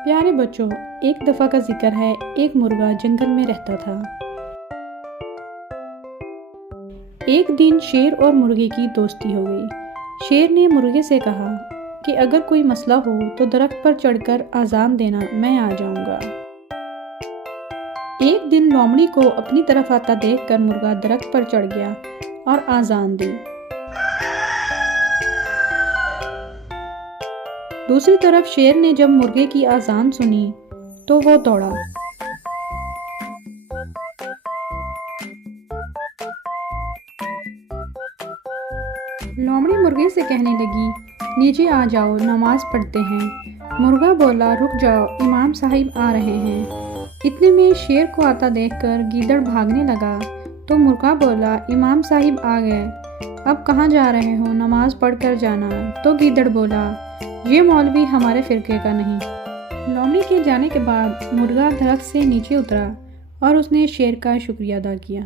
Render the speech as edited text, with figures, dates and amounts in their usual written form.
प्यारे बच्चों, एक दफ़ा का जिक्र है। एक मुर्गा जंगल में रहता था। एक दिन शेर और मुर्गे की दोस्ती हो गई। शेर ने मुर्गे से कहा कि अगर कोई मसला हो तो दरख्त पर चढ़कर आज़ान देना, मैं आ जाऊंगा। एक दिन लोमड़ी को अपनी तरफ आता देखकर मुर्गा दरख्त पर चढ़ गया और आज़ान दी। दूसरी तरफ शेर ने जब मुर्गे की आज़ान सुनी तो वो दौड़ा। लोमड़ी मुर्गे से कहने लगी, नीचे आ जाओ, नमाज पढ़ते हैं। मुर्गा बोला, रुक जाओ, इमाम साहिब आ रहे हैं। इतने में शेर को आता देखकर गीदड़ भागने लगा तो मुर्गा बोला, इमाम साहिब आ गए, अब कहाँ जा रहे हो, नमाज पढ़कर जाना। तो गीदड़ बोला, ये मौलवी हमारे फिरके का नहीं। लोमड़ी के जाने के बाद मुर्गा दरख्त से नीचे उतरा और उसने शेर का शुक्रिया अदा किया।